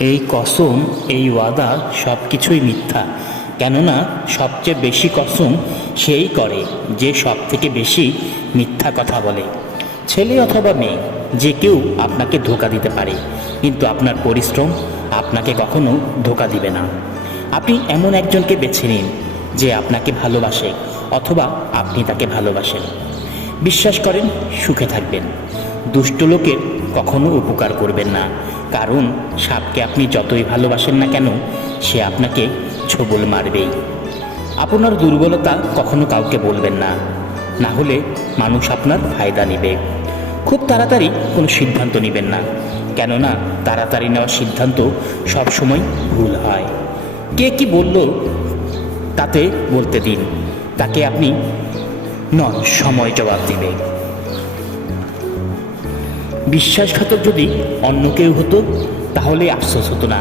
এই কসম, এই ওয়াদা সব কিছুই মিথ্যা। কেননা সবচেয়ে বেশি কসম সেই করে যে সব থেকে বেশি মিথ্যা কথা বলে। ছেলে অথবা মেয়ে যে কেউ আপনাকে ধোঁকা দিতে পারে, কিন্তু আপনার পরিশ্রম আপনাকে কখনো ধোঁকা দিবে না। আপনি এমন একজনকে বেছে নিন যে আপনাকে ভালোবাসে অথবা আপনি তাকে ভালোবাসেন। বিশ্বাস করেন সুখে থাকবেন। দুষ্ট লোকের কখনো উপকার করবেন না, কারণ সাপকে আপনি যতই ভালোবাসেন না কেন সে আপনাকে ছোবল মারবেই। আপনার দুর্বলতা কখনো কাউকে বলবেন না, না হলে মানুষ আপনার ফায়দা নেবে। খুব তাড়াতাড়ি কোনো সিদ্ধান্ত নেবেন না, কেননা তাড়াতাড়ি নেওয়া সিদ্ধান্ত সবসময় ভুল হয়। কে কি বলল তাতে বলতে দিন, তাকে আপনি নন, সময় জবাব দিবে। বিশ্বাসঘাতক যদি অন্য কেউ হতো তাহলে আফসোস হতো না,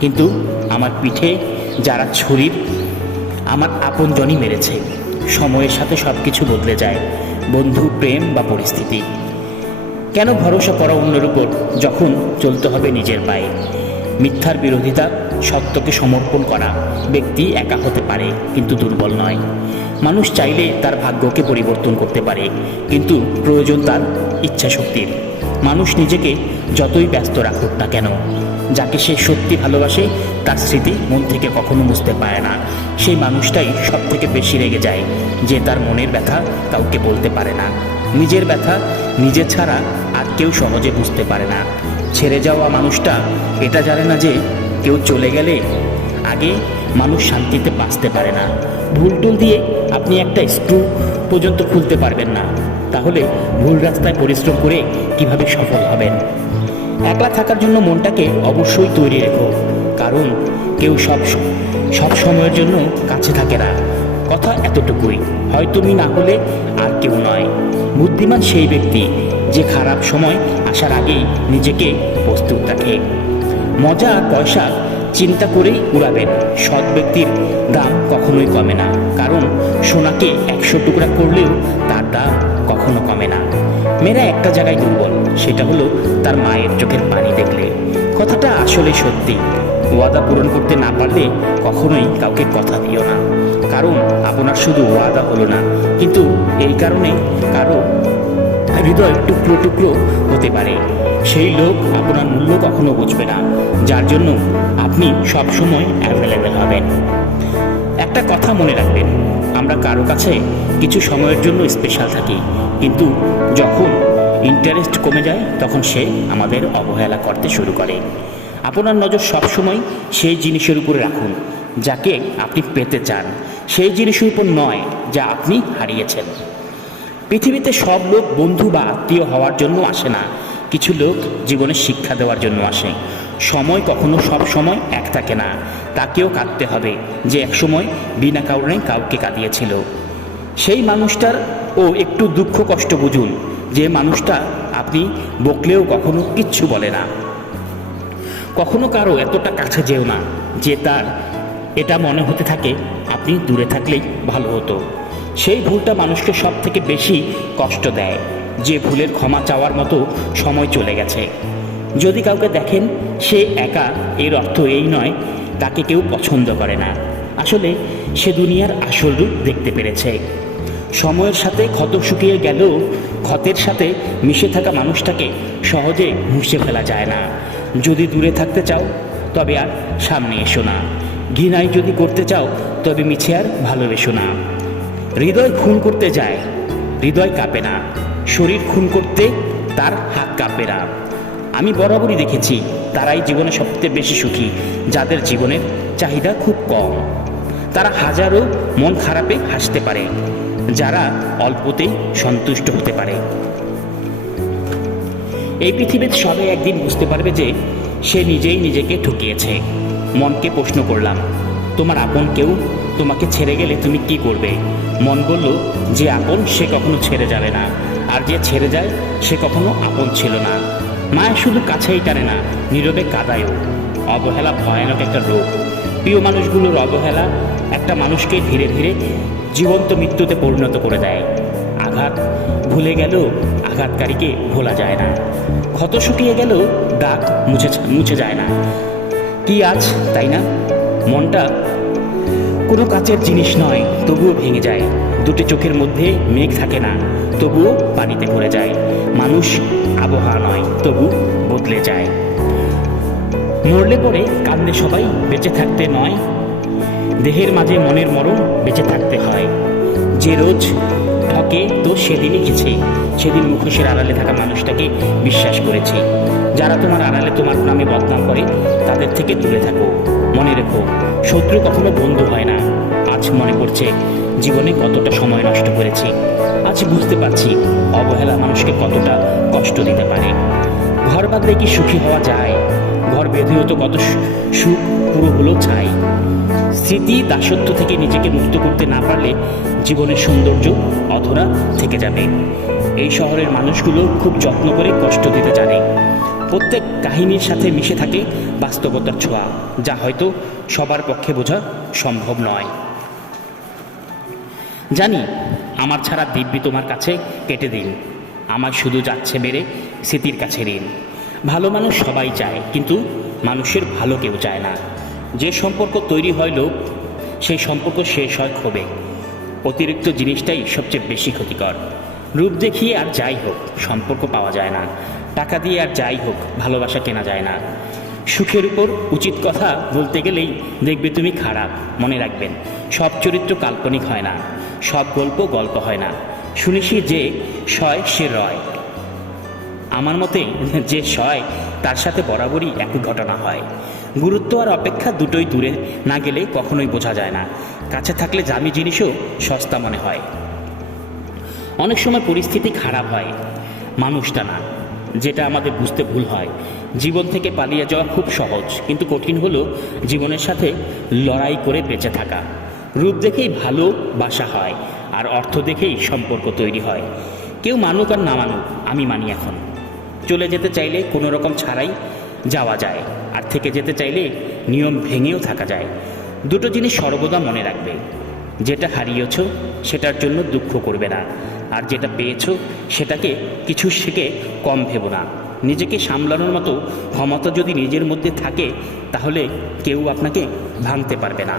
কিন্তু আমার পিঠে যারা ছুরির আমার আপনজনই মেরেছে। সময়ের সাথে সব কিছু বদলে যায়, বন্ধু, প্রেম বা পরিস্থিতি। কেন ভরসা করা অন্যের উপর যখন চলতে হবে নিজের পায়ে? মিথ্যার বিরোধিতা, সত্যকে সমর্পণ করা। ব্যক্তি একা হতে পারে কিন্তু দুর্বল নয়। মানুষ চাইলে তার ভাগ্যকে পরিবর্তন করতে পারে, কিন্তু প্রয়োজন তার ইচ্ছা শক্তির। মানুষ নিজেকে যতই ব্যস্ত রাখুক না কেন, যাকে সে সত্যি ভালোবাসে তার স্মৃতি মন থেকে কখনো মুছতে পারে না। সেই মানুষটাই সব থেকে বেশি রেগে যায়, যে তার মনের ব্যথা কাউকে বলতে পারে না। নিজের ব্যথা নিজে ছাড়া আর কেউ সহজে বুঝতে পারে না। ছেড়ে যাওয়া মানুষটা এটা জানে না যে কেউ চলে গেলে আগে মানুষ শান্তিতে বাঁচতে পারে না। ভুলটুল দিয়ে আপনি একটা স্ক্রু পর্যন্ত খুলতে পারবেন না, তাহলে ভুল রাস্তায় পরিশ্রম করে কিভাবে সফল হবেন? একলা থাকার জন্য মনটাকে অবশ্যই তৈরি রেখো, কারণ কেউ সব সময়ের জন্য কাছে থাকে না। কথা এতটুকুই, হয় তুমি না হলে আর কেউ নয়। বুদ্ধিমান সেই ব্যক্তি যে খারাপ সময় আসার আগেই নিজেকে প্রস্তুত রাখে। মজা আর পয়সা চিন্তা করেই উড়াবেন। সৎ ব্যক্তির দাম কখনোই কমে না, কারণ সোনাকে 100 টুকরা করলেও তার দাম কখনো কমে না। মেয়েরা একটা জায়গায় দুর্বল, সেটা হলো তার মায়ের চোখের পানি দেখলে। কথাটা আসলে সত্যি। ওয়াদা পূরণ করতে না পারলে কখনোই কাউকে কথা দিও না, কারণ আপনার শুধু ওয়াদা হলো না, কিন্তু এই কারণে কারো হৃদয় টুকরো টুকরো হতে পারে। সেই লোক আপনার মূল্য কখনো বুঝবে না, যার জন্য আপনি সবসময় অ্যাভেলেবেল হবেন। একটা কথা মনে রাখবেন, আমরা কারো কাছে কিছু সময়ের জন্য স্পেশাল থাকি, কিন্তু যখন ইন্টারেস্ট কমে যায় তখন সে আমাদের অবহেলা করতে শুরু করে। আপনার নজর সবসময় সেই জিনিসের উপরে রাখুন যাকে আপনি পেতে চান, সেই জিনিসের উপর নয় যা আপনি হারিয়েছেন। পৃথিবীতে সব লোক বন্ধু বা আত্মীয় হওয়ার জন্য আসে না, কিছু লোক জীবনে শিক্ষা দেওয়ার জন্য আসে। সময় কখনো সব সময় এক থাকে না, তাকেও কাঁদতে হবে যে একসময় বিনা কারণে কাউকে কাঁদিয়েছিল। সেই মানুষটার একটু দুঃখ কষ্ট বুঝুন, যে মানুষটা আপনি বকলেও কখনো কিচ্ছু বলে না। কখনো কারো এতটা কাছে যেও না যে তার এটা মনে হতে থাকে আপনি দূরে থাকলেই ভালো হতো। সেই ভুলটা মানুষকে সব থেকে বেশি কষ্ট দেয়, যে ভুলের ক্ষমা চাওয়ার মতো সময় চলে গেছে। যদি কাউকে দেখেন সে একা, এর অর্থ এই নয় তাকে কেউ পছন্দ করে না। আসলে সে দুনিয়ার আসল রূপ দেখতে পেরেছে। সময়ের সাথে ক্ষত শুকিয়ে গেলেও ক্ষতের সাথে মিশে থাকা মানুষটাকে সহজে মুছে ফেলা যায় না। যদি দূরে থাকতে চাও তবে আর সামনে এসো না। ঘৃণাই যদি করতে চাও তবে মিছে আর ভালোবেসো না। হৃদয় খুন করতে যায়, হৃদয় কাঁপে না। শরীর খুন করতে তার হাত কাঁপে না। আমি বরাবরই দেখেছি তারাই জীবনে সবচেয়ে বেশি সুখী, যাদের জীবনের চাহিদা খুব কম। তারা হাজারো মন খারাপে হাসতে পারে, যারা অল্পতেই সন্তুষ্ট হতে পারে। এই পৃথিবীর সবাই একদিন বুঝতে পারবে যে সে নিজেই নিজেকে ঠকিয়েছে। মনকে প্রশ্ন করলাম, তোমার আপন কেউ তোমাকে ছেড়ে গেলে তুমি কি করবে? মন বলল, যে আপন সে কখনো ছেড়ে যাবে না, আর যে ছেড়ে যায় সে কখনো আপন ছিল না। মায়া শুধু কাছেই টানে না, নীরবে কাঁদায়ও। অবহেলা ভয়ানক একটা রোগ। প্রিয় মানুষগুলোর অবহেলা একটা মানুষকে ধীরে ধীরে জীবন্ত মৃত্যুতে পরিণত করে দেয়। আঘাত ভুলে গেলেও আঘাতকারীকে ভোলা যায় না। ক্ষত শুকিয়ে গেলেও দাগ মুছে যায় না। কি আজ, তাই না? মনটা কোনো কাচের জিনিস নয়, তবুও ভেঙে যায়। দুটি চোখের মধ্যে মেঘ থাকে না, তবুও পানিতে পড়ে যায়। মানুষ আবহাওয়া নয়, তবু বদলে যায়। মরলে পরে কান্দে সবাই, বেঁচে থাকতে নয়। দেহের মাঝে মনের মরণ, বেঁচে থাকতে হয়। যে রোজ ঠকে তো সেদিনই গেছে, সেদিন মুখোশের আড়ালে থাকা মানুষটাকে বিশ্বাস করেছে। যারা তোমার আড়ালে তোমার নামে বদনাম করে, তাদের থেকে দূরে থাকো। মনে রেখো, শত্রু কখনো বন্ধু হয় না। আজ মনে পড়ছে জীবনে কতটা সময় নষ্ট করেছি। আজ বুঝতে পারছি অবহেলা মানুষকে কতটা কষ্ট দিতে পারে। ঘর বাঁধলে কি সুখী হওয়া যায়? ঘর বেঁধেও তো কত সুখ পুরো হলো চাই। স্মৃতি দাসত্ব থেকে নিজেকে মুক্ত করতে না পারলে জীবনের সৌন্দর্য অধরা থেকে যাবে। এই শহরের মানুষগুলো খুব যত্ন করে কষ্ট দিতে জানে। প্রত্যেক কাহিনীর সাথে মিশে থাকে বাস্তবতার ছোঁয়া, যা হয়তো সবার পক্ষে বোঝা সম্ভব নয়। জানি আমার ছাড়া দিব্যি তোমার কাছে কেটে দিন, আমার শুধু যাচ্ছে বেড়ে স্মৃতির কাছে ঋণ। ভালো মানুষ সবাই চায়, কিন্তু মানুষের ভালো কেউ চায় না। যে সম্পর্ক তৈরি হয় লোভ, সেই সম্পর্ক শেষ হয় ক্ষোভে। অতিরিক্ত জিনিসটাই সবচেয়ে বেশি ক্ষতিকর। রূপ দেখিয়ে আর যাই হোক সম্পর্ক পাওয়া যায় না, টাকা দিয়ে আর যাই হোক ভালোবাসা কেনা যায় না। সুখের উপর উচিত কথা বলতে গেলেই দেখবে তুমি খারাপ। মনে রাখবেন, সব চরিত্র কাল্পনিক হয় না, সব গল্প হয় না। শুনেছি যে সয় সে রয়। আমার মতে যে সয় তার সাথে বরাবরই একই ঘটনা হয়। গুরুত্ব আর অপেক্ষা দুটোই দূরে না গেলে কখনোই বোঝা যায় না। কাছে থাকলে দামি জিনিসও সস্তা মনে হয়। অনেক সময় পরিস্থিতি খারাপ হয়, মানুষটা না। যেটা আমাদের বুঝতে ভুল হয়। জীবন থেকে পালিয়ে যাওয়া খুব সহজ, কিন্তু কঠিন হলো জীবনের সাথে লড়াই করে বেঁচে থাকা। রূপ দেখেই ভালোবাসা হয়, আর অর্থ দেখেই সম্পর্ক তৈরি হয়। কেউ মানুক আর না মানুক, আমি মানি এখন। চলে যেতে চাইলে কোনো রকম ছাড়াই যাওয়া যায়, আর থেকে যেতে চাইলে নিয়ম ভেঙেও থাকা যায়। দুটো জিনিস সর্বদা মনে রাখবে, যেটা হারিয়েছ সেটার জন্য দুঃখ করবে না, আর যেটা পেয়েছো সেটাকে কিছু শিখে কম ভেবো না। নিজেকে সামলানোর মতো ক্ষমতা যদি নিজের মধ্যে থাকে, তাহলে কেউ আপনাকে ভাঙতে পারবে না।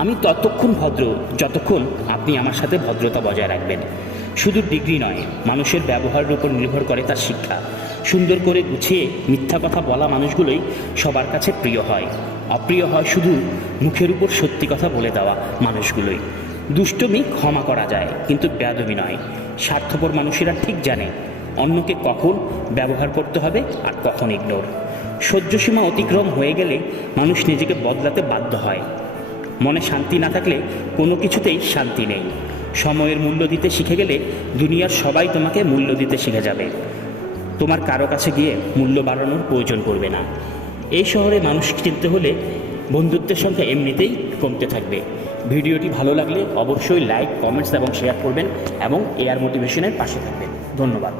আমি ততক্ষণ ভদ্র যতক্ষণ আপনি আমার সাথে ভদ্রতা বজায় রাখবেন। শুধু ডিগ্রি নয়, মানুষের ব্যবহারের উপর নির্ভর করে তার শিক্ষা। সুন্দর করে গুছিয়ে মিথ্যা কথা বলা মানুষগুলোই সবার কাছে প্রিয় হয়। অপ্রিয় হয় শুধু মুখের উপর সত্যি কথা বলে দেওয়া মানুষগুলোই। দুষ্টমি ক্ষমা করা যায়, কিন্তু বেয়াদবি নয়। স্বার্থপর মানুষেরা ঠিক জানে অন্যকে কখন ব্যবহার করতে হবে আর কখন ইগনোর। সহ্যসীমা অতিক্রম হয়ে গেলে মানুষ নিজেকে বদলাতে বাধ্য হয়। মনে শান্তি না থাকলে কোনো কিছুতেই শান্তি নেই। সময়ের মূল্য দিতে শিখে গেলে দুনিয়ার সবাই তোমাকে মূল্য দিতে শিখে যাবে। তোমার কারো কাছে গিয়ে মূল্য বাড়ানোর প্রয়োজন পড়বে না। এই শহরে মানুষ চিনতে হলে বন্ধুত্বের সংখ্যা এমনিতেই কমতে থাকবে। ভিডিওটি ভালো লাগলে অবশ্যই লাইক, কমেন্টস এবং শেয়ার করবেন, এবং এআর মোটিভেশনের পাশে থাকবেন। ধন্যবাদ।